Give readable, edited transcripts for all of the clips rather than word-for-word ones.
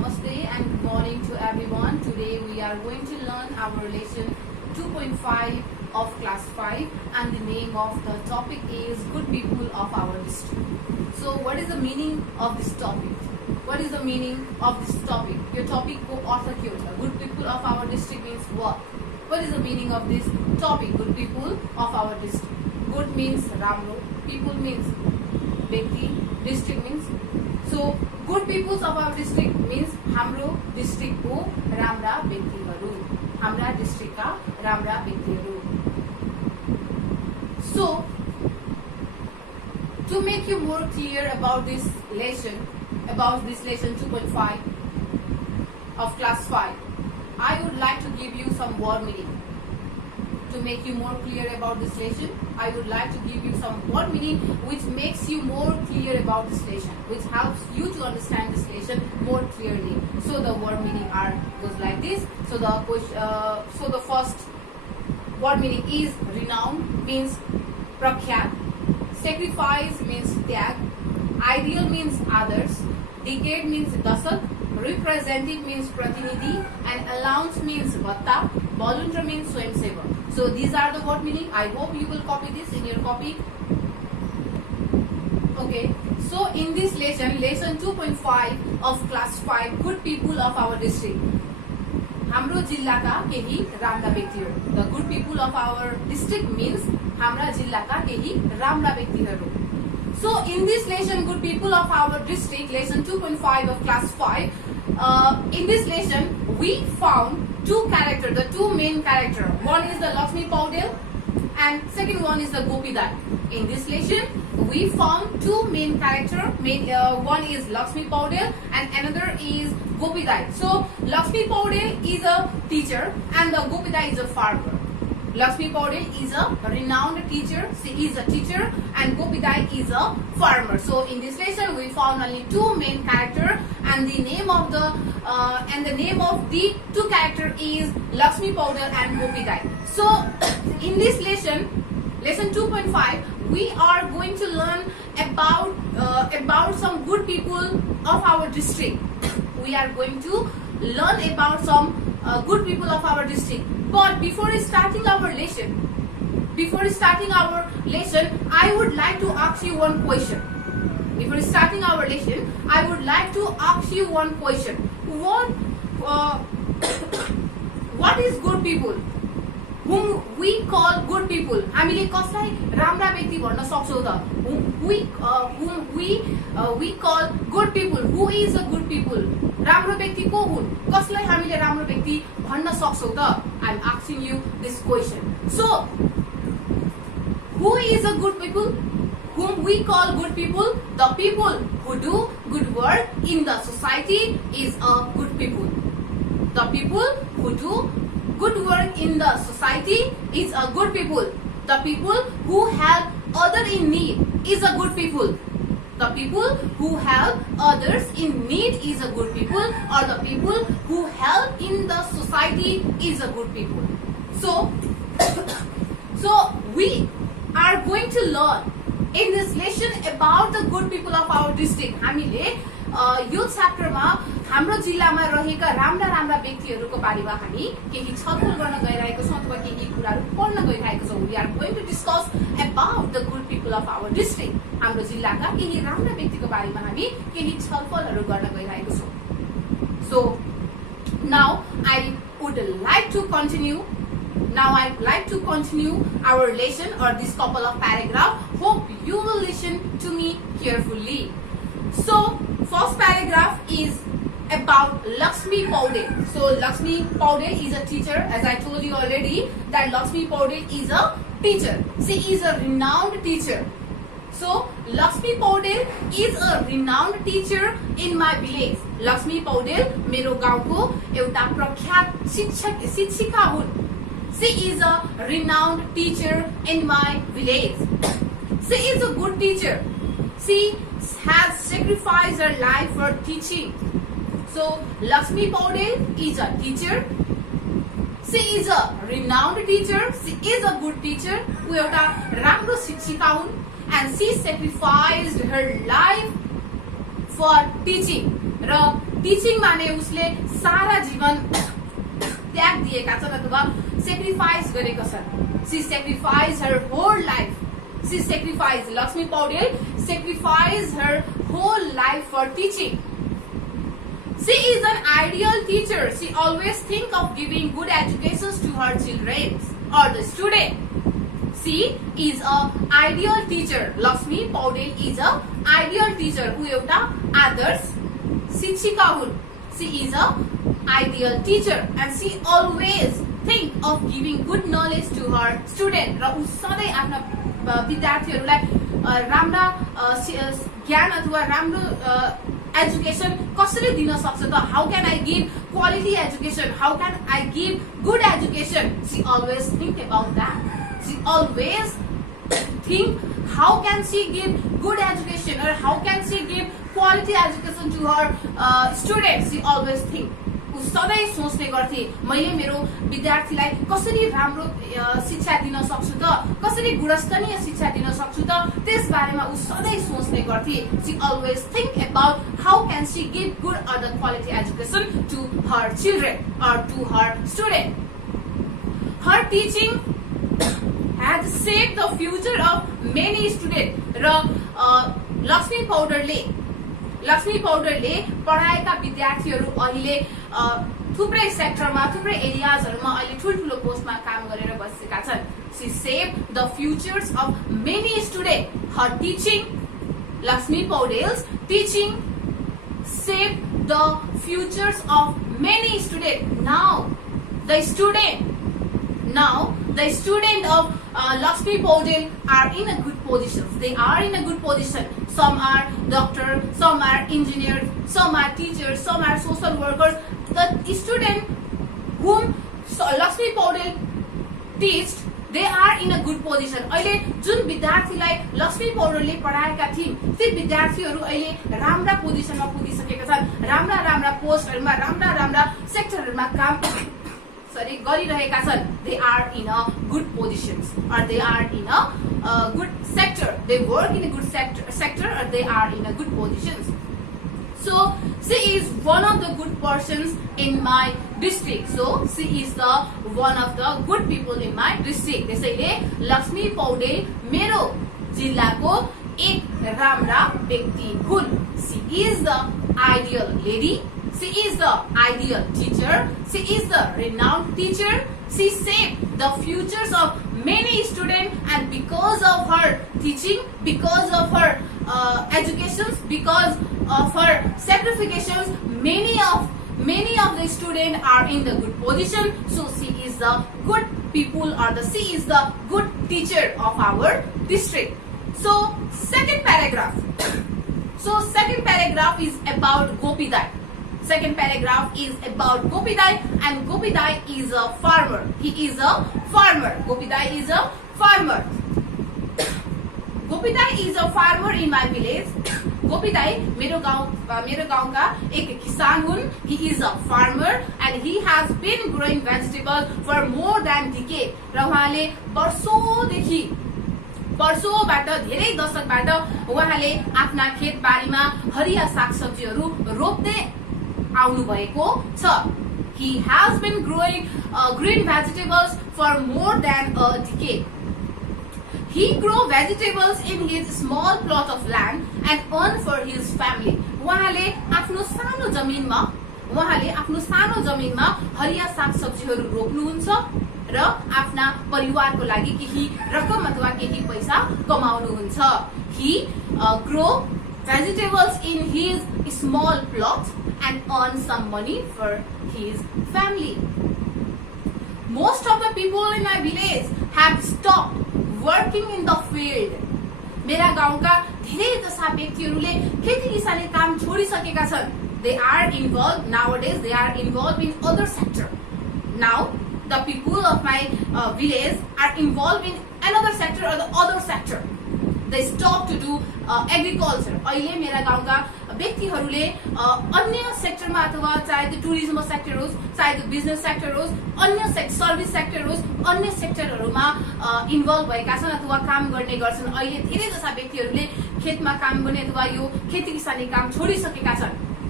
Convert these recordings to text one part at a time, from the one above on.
Namaste and good morning to everyone. Today we are going to learn our lesson 2.5 of class 5 and the name of the topic is good people of our district. So what is the meaning of this topic? What is the meaning of this topic? Your topic ko artha ke huncha? Good people of our district means what? What is the meaning of this topic? Good people of our district. Good means राम्रो, people means व्यक्ति, district means so good peoples of our district means हाम्रो district को राम्रा व्यक्तिहरू, हाम्रा district का राम्रा व्यक्तिहरू. So to make you more clear about this lesson 2.5 of class 5, I would like to give you some word meaning. To make you more clear about this lesson, I would like to give you some word meaning which makes you more clear about this lesson, which helps you to understand this lesson more clearly. So the word meaning goes like this. So the first word meaning is renowned means prakhyat, sacrifice means tyag, ideal means others, decade means dasak, representative means pratinidhi, and allowance means bhatta, volunteer means swayamsevak. So these are the word meaning. I hope you will copy this in your copy. Okay. So in this lesson 2.5 of class 5, good people of our district. हाम्रो जिल्लाका केही राम्रा व्यक्तिहरू. The good people of our district means हाम्रा जिल्लाका केही राम्रा व्यक्तिहरू. So in this lesson, good people of our district, lesson 2.5 of class 5, in this lesson we found two characters, the two main characters. One is the Lakshmi Paudel and second one is the Gopi Dai. In this lesson we found two main characters. One is Lakshmi Paudel and another is Gopi Dai. So Lakshmi Paudel is a teacher and the Gopi Dai is a farmer. Lakshmi Paudel is a renowned teacher. She is a teacher and Gopi Dai is a farmer. So in this lesson we found only two main characters and the name of the two characters is Lakshmi Paudel and Gopi Dai. So in this lesson 2.5, we are going to learn about some good people of our district. We are going to learn about some good people of our district. But before starting our lesson, I would like to ask you one question. Before starting our lesson, I would like to ask you one question. What is good people? Whom we call good people? हामीले कसलाई राम्रा व्यक्ति भन्न सक्छौं त? Whom we call good people. Who is a good people? राम्रो व्यक्ति को हुन्? कसलाई हामीले राम्रो व्यक्ति भन्न सक्छौं त? I am asking you this question. So who is a good people? Whom we call good people? The people who do good work in the society is a good people. The people who do good work in the society is a good people. The people who help others in need is a good people. The people who help others in need is a good people, or the people who help in the society is a good people. So we are going to learn in this lesson about the good people of our district. हामीले यो च्याप्टरमा हाम्रो जिल्लामा रहेका राम्रा व्यक्तिहरूको बारेमा हामी केही छलफल गर्न गइरहेको छौं अथवा केही कुराहरू पढ्न गइरहेको छौं. We are going to discuss about the good people of our district. हाम्रो जिल्लाका केही राम्रा व्यक्तिको बारेमा हामी केही छलफलहरू गर्न गइरहेको छौं. So now I would like to continue. Now I'd like to continue our lesson or this couple of paragraphs. Hope you will listen to me carefully. So first paragraph is about Lakshmi Paudel. So Lakshmi Paudel is a teacher. As I told you already that Lakshmi Paudel is a teacher. She is a renowned teacher. So Lakshmi Paudel is a renowned teacher in my village. Lakshmi Paudel मेरो गाउँको एउटा प्रख्यात शिक्षिका हुन्. She is a renowned teacher in my village. She is a good teacher. She has sacrificed her life for teaching. So Lakshmi Paudel is a teacher. She is a renowned teacher. She is a good teacher. उ एउटा राम्रो शिक्षिका हुन् and she sacrificed her life for teaching. र टिचिङमा नै उसले सारा जीवन त्याग दिएका छन् अथवा सेक्रिफाइस गरेका छन्। सी सेक्रिफाइज her whole life. She sacrificed, Lakshmi Paudel sacrificed her whole life for teaching. She is an ideal teacher. She always think of giving good educations to her children or the student. She is a ideal teacher. Lakshmi Paudel is a ideal teacher. उ एउटा आदर्श शिक्षिका हुन्। She is a ideal teacher and she always think of giving good knowledge to her student. र उ सधैँ आफ्ना विद्यार्थीहरूलाई राम्रा ज्ञान अथवा राम्रो एजुकेसन कसरी दिन सक्छ त? How can I give quality education? How can I give good education? C always think about that. C always think how can she give good education or how can she give quality education to her students. She always think, उ सधैँ सोच्ने गर्थे मैले मेरो विद्यार्थीलाई कसरी राम्रो शिक्षा दिन सक्छु त, कसरी गुणस्तरीय शिक्षा दिन सक्छु त, त्यस बारेमा उ सधैँ सोच्ने गर्थे। She always think about how can she give good or the quality education to her children or to her student. Her teaching has shaped the future of many students. र लक्ष्मी पौडेलले पढाएका विद्यार्थीहरू अहिले थुप्रै सेक्टरमा, थुप्रै एरियाजहरुमा अहिले ठुलठुलो पोस्टमा काम गरेर बसेका छन्। She shaped the futures of many students. Her teaching, Lakshmi Paudel's teaching shaped the futures of many students. Now the student of Lakshmi Paudel are in a good position. They are in a good position. Some are doctors, some are engineers, some are teachers, some are social workers. The student whom Lakshmi Paudel teach, they are in a good position. अहिले जुन विद्यार्थीलाई लक्ष्मी पौडेलले पढाएका थिइन्, ती विद्यार्थीहरू अहिले राम्रा पोजिसनमा पुगिसकेका छन्। राम्रा पोस्टहरुमा, राम्रा सेक्टरहरुमा काम गरिरहेका छन्। They are in a good positions or they are in a good sector. They work in a good sector or they are in a good positions. So she is one of the good persons in my district. So she is the one of the good people in my district. त्यसैले लक्ष्मी पौडेल मेरो जिल्लाको एक राम्रा व्यक्ति हुन्। She is the ideal lady. She is the ideal teacher. She is the renowned teacher. She shaped the futures of many students, and because of her teaching, because of her education, because of her sacrifices, many of the students are in the good position. So she is the good people, or she is the good teacher of our district. So second paragraph is about Gopidai. Second paragraph is about Gopidai, and Gopidai is a farmer. He is a farmer. Gopidai is a farmer. Gopidai is a farmer in my village. Gopidai मेरो गाउँका एक किसान हुन्. He is a farmer and he has been growing vegetables for more than decade. र उहाँले वर्षौंबाट धेरै दशकबाट उहाँले आफ्ना खेतबारीमा हरिया सागसब्जीहरू रोप्दै आउनु भएको छ। He has been growing green vegetables for more than a decade. He grow vegetables in his small plot of land and earn for his family. उहाँले आफ्नो सानो जमिनमा हरिया सागसब्जीहरू रोप्नुहुन्छ र आफ्ना परिवारको लागि केही रकम अथवा केही पैसा कमाउनुहुन्छ। He grow vegetables in his small plot and earn some money for his family. Most of the people in my village have stopped working in the field. मेरा गाउँका धेरै जसा व्यक्तिहरूले खेती किसानी काम छोडिसकेका छन्। They are involved nowadays. They are involved in other sector. Now the people of my village are involved in another sector or the other sector. They stop to do agriculture. अहिले मेरा गाउँका व्यक्तिहरूले अन्य सेक्टरमा अथवा चाहे त्यो टुरिज्म सेक्टर होस्, चाहे त्यो बिजनेस सेक्टर होस्, अन्य सर्भिस सेक्टर होस्, अन्य सेक्टरहरूमा इन्भल्भ भएका छन् अथवा काम गर्ने गर्छन्। अहिले धेरै जसा व्यक्तिहरूले खेतमा काम गर्ने अथवा यो खेती किसानी काम छोडिसकेका छन्।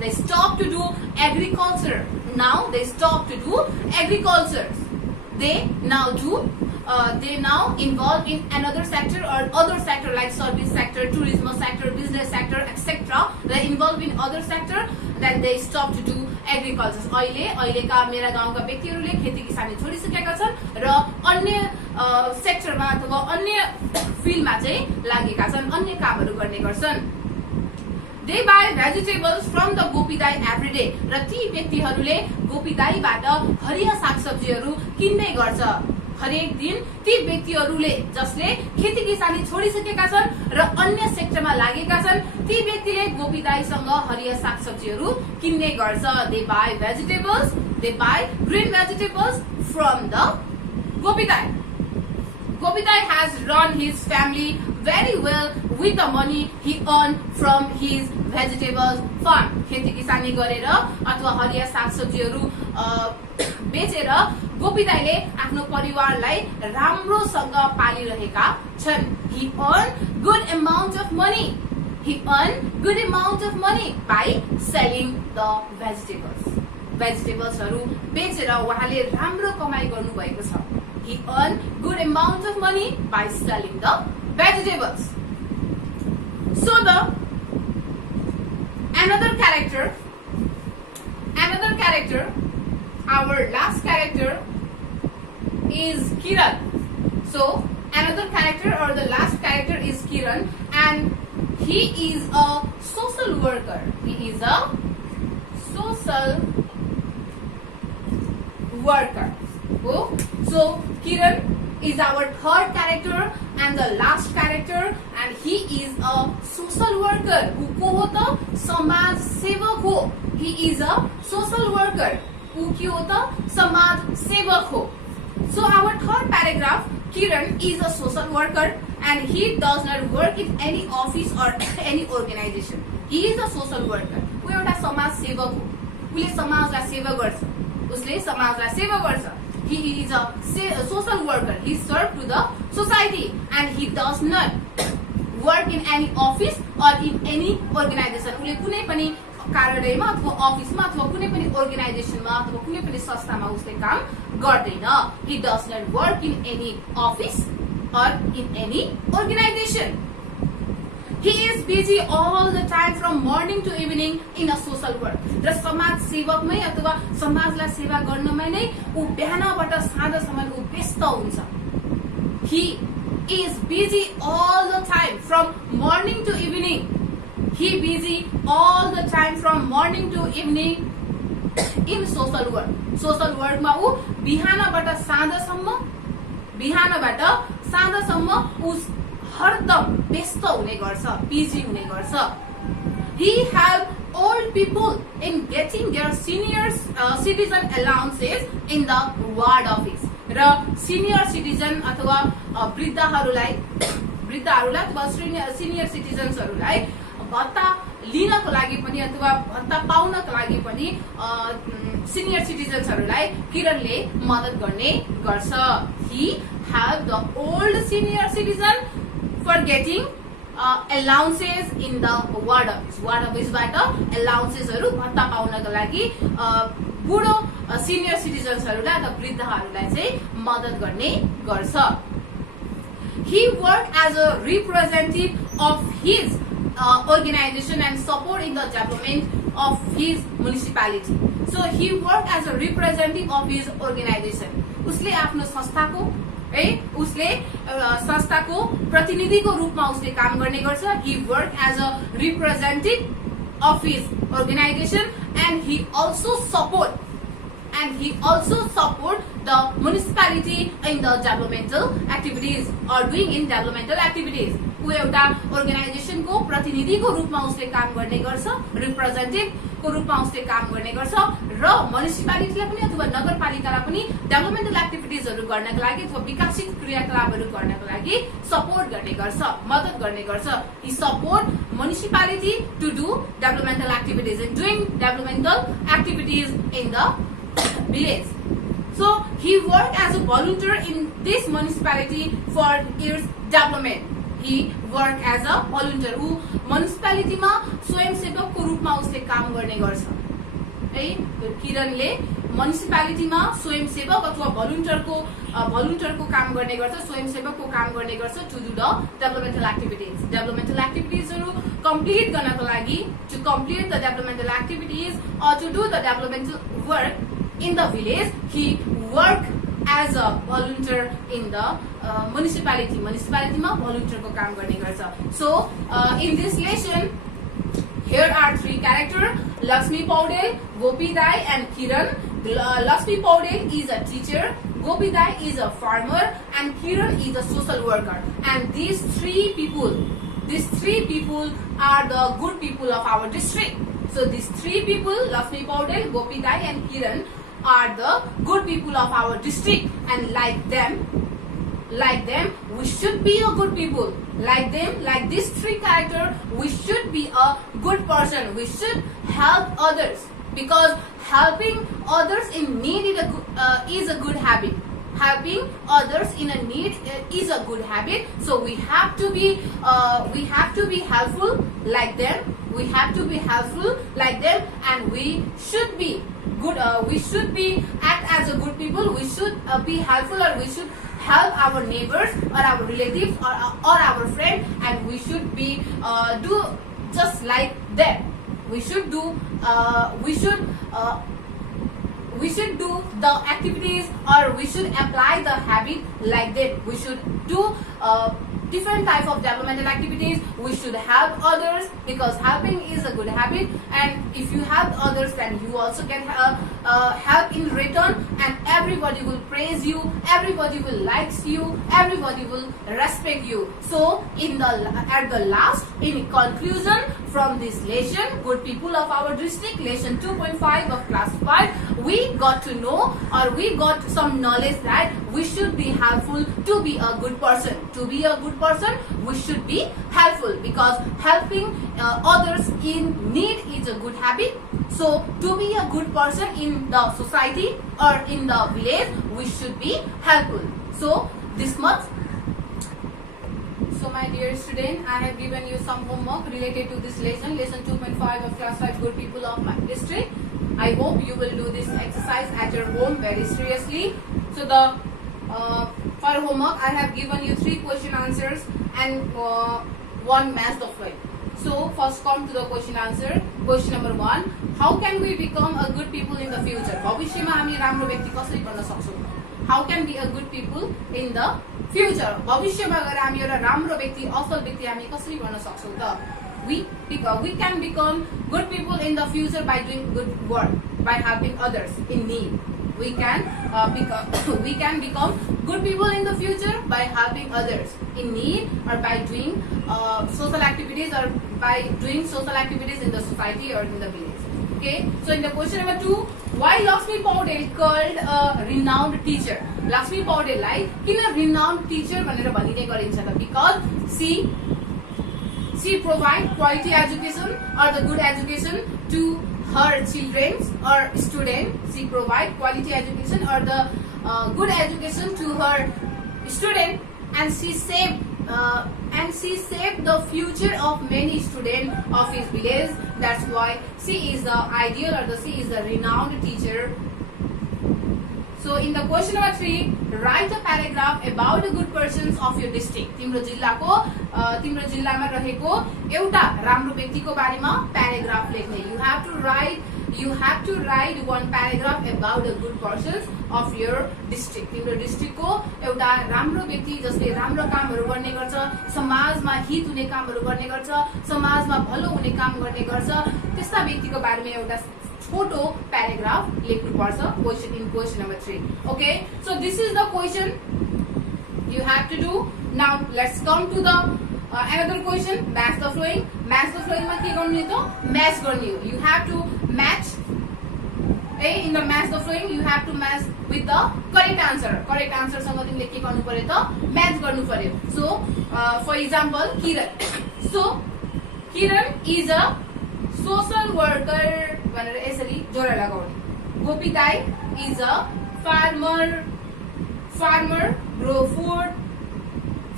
They stopped to do agriculture. Now they stop to do agriculture. They now involve in another sector or other sector like service sector, tourism sector, business sector, etc. They involve in other sector, then they stop to do agriculture. अहिलेका मेरा गाउँका व्यक्तिहरूले खेती किसानी छोडिसकेका छन् र अन्य सेक्टरमा अथवा अन्य फिल्डमा चाहिँ लागेका छन्, अन्य कामहरू गर्ने गर्छन्. They buy vegetables from the Gopidai every day. र ती व्यक्तिहरूले गोपीदाईबाट हरिया सागसब्जीहरू किन्ने गर्छ. हरेक दिन ती व्यक्तिहरूले जसले खेती किसानी छोडिसकेका छन् र अन्य सेक्टरमा लागेका छन्, ती व्यक्तिले गोपीदाईसँग हरिया सागसब्जीहरू किन्ने गर्छ. They buy vegetables, they buy green vegetables from the Gopidai. Gopidai has run his family very well with the money he earned from his vegetables farm. खेती किसानी गरेर अथवा हरिया सागसब्जीहरू बेचेर गोपीदाईले आफ्नो परिवारलाई राम्रोसँग पालिरहेका छन्. He earned good amount of money. He earned good amount of money by selling the vegetables. Vegetablesहरू बेचेर उहाँले राम्रो कमाई गर्नु भएको छ. He earned good amount of money by selling the vegetables. So another character, our last character is Kiran. So another character or the last character is Kiran, and he is a social worker. He is a social worker. Oh, so Kiran is our third character and the last character, and he is a social worker. Who ko hota? Samaj sevak ho. He is a social worker. Who ki hota? Samaj sevak ho. So our third paragraph, Kiran is a social worker and he does not work in any office or any organization. He is a social worker. ऊ एउटा समाज सेवक हो. उसले समाजलाई सेवा गर्छ. उसले समाजलाई सेवा गर्छ. He is a social worker. He serves to the society and he does not work in any office or in any organization. उसले कुनै पनि कार्यालयमा अथवा अफिसमा अथवा कुनै पनि अर्गनाइजेसनमा अथवा कुनै पनि संस्थामा उसले काम गर्दैन. He does not work in any office or in any organization. He is busy all the time from morning to evening in a social work. र समाज सेवकमै अथवा समाजलाई सेवा गर्नमै नै ऊ बिहानबाट साँझसम्म ऊ व्यस्त हुन्छ. He is busy all the time from morning to evening. He busy all the time from morning to evening in social work. Social work मा ऊ बिहानबाट साँझसम्म ऊ हरदम व्यस्त हुने गर्छ, बिजी हुने गर्छ. He help old people in getting their senior citizen allowances in the ward office. Raw senior citizen अथवा वृद्धहरूलाई अथवा senior citizensहरूलाई भत्ता लिनको लागि पनि अथवा भत्ता पाउनको लागि पनि senior citizensहरूलाई किरणले मद्दत गर्ने गर्छ. He help the old senior citizen for getting allowances in the ward office. Ward office बाट allowancesहरू भत्ता पाउनको लागि बुढो senior citizensहरूलाई अथवा वृद्धहरूलाई चाहिँ मद्दत गर्ने गर्छ. He work as a representative of his organization and support in the development of his municipality. So he work as a representative of his organization. उसले आफ्नो संस्थाको प्रतिनिधिको रूपमा उसले काम गर्ने गर्छ. He work as a representative of his organization and he also support the municipality in the developmental activities or doing in developmental activities. ऊ एउटा अर्गनाइजेसनको प्रतिनिधिको रूपमा उसले काम गर्ने गर्छ, रिप्रेजेन्टेटिभको रूपमा उसले काम गर्ने गर्छ र म्युनिसिपालिटीलाई पनि अथवा नगरपालिकालाई पनि डेभलपमेन्टल एक्टिभिटिजहरू गर्नको लागि अथवा विकासित क्रियाकलापहरू गर्नको लागि सपोर्ट गर्ने गर्छ, मद्दत गर्ने गर्छ. He support municipality to do developmental activities and doing developmental activities in the village. So he work as a volunteer in this municipality for its development. he work as a volunteer. ऊ म्युनिसिपालिटीमा स्वयंसेवकको रूपमा उसले काम गर्ने गर्छ है। किरणले म्युनिसिपालिटीमा स्वयंसेवक अथवा भलुन्टियरको काम गर्ने गर्छ, स्वयंसेवकको काम गर्ने गर्छ to do the developmental activities. Developmental एक्टिभिटिजहरु complete गर्नको लागि, to complete the developmental activities or to do the developmental work in the village, he work as a volunteer in the municipality. Municipality ma volunteer ko kaam गर्ने गर्छ. So in this lesson here are three characters: Lakshmi Paudel, Gopi Dai and Kiran. Lakshmi Paudel is a teacher, Gopi Dai is a farmer and Kiran is a social worker. And these three people are the good people of our district. So these three people, Lakshmi Paudel, Gopi Dai and Kiran, are the good people of our district, and like them we should be a good people. Like them, like these three characters, we should be a good person. We should help others, because helping others in need is a good habit. Helping others in a need is a good habit. So we have to be helpful like them. We have to be helpful like them, and we should be good. We should be act as a good people. We should be helpful, or we should help our neighbors or our relatives or our friends, and we should be do just like them. We should do the activities, or we should apply the habit like that. We should do different type of developmental activities. We should help others, because helping is a good habit, and if you help others, then you also get help in return, and everybody will praise you, everybody will likes you, everybody will respect you. So at the last, in conclusion from this lesson, good people of our district, lesson 2.5 of class 5, we got to know, or we got some knowledge that we should be helpful to be a good person. To be a good person, we should be helpful, because helping others in need is a good habit. So to be a good person in the society or in the village, we should be helpful. So this much. So my dear student, I have given you some homework related to this lesson, lesson 2.5 of class 5, good people of my district. I hope you will do this exercise at your home very seriously. So for homework, I have given you 3 question answers and 1 match the following. So first come to the question answer. Question number 1: how can we become a good people in the future? भविष्यमा हामी राम्रो व्यक्ति कसरी बन्न सक्छौं? How can be a good people in the future? भविष्यमा गएर हामी एउटा राम्रो व्यक्ति, असल व्यक्ति हामी कसरी बन्न सक्छौं त? We can become good people in the future by doing good work, by helping others in need. We can become good people in the future by helping others in need, or by doing social activities, or by doing social activities in the society or in the village. Okay, so in the question number 2, why Lakshmi Paudel called a renowned teacher? Lakshmi Paudel lai kina renowned teacher bhanera bhanine गरिन्छ त? Because she provide quality education or the good education to her children or students. She provide quality education or the good education to her student, and she saved the future of many students of his village. That's why she is the ideal, or she is the renowned teacher. So in the question number 3, write a paragraph about the good persons of your district. तिम्रो जिल्लामा रहेको एउटा राम्रो व्यक्तिको बारेमा paragraph लेख्ने. You have to write 1 paragraph about the good persons of your district. तिम्रो डिस्ट्रिक्टको एउटा राम्रो व्यक्ति जसले राम्रो कामहरू गर्ने गर्छ, समाजमा हित हुने कामहरू गर्ने गर्छ, समाजमा भलो हुने काम गर्ने गर्छ, त्यस्ता व्यक्तिको बारेमा एउटा छोटो paragraph लेख्नु पर्छ in question number 3. Okay, so this is the question you have to do. Now let's come to the another question, match the following. Match the following मा के गर्ने त? Match गर्ने हो. You have to match. In the match the following, you have to match with the correct answer. Correct answer सँग तिमीले के गर्नु पर्यो त? Match गर्नु पर्यो. So for example, Kiran. So Kiran is a social worker भनेर यसरी जोडा लगाउने. Gopi Dai is a farmer grow food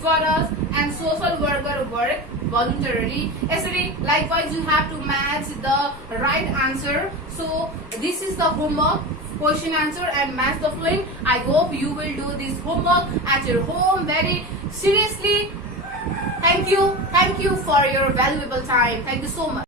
for us, and social worker work voluntarily. Yesterday, likewise, you have to match the right answer. So this is the homework, question answer and match the following. I hope you will do this homework at your home very seriously. Thank you for your valuable time. Thank you so much.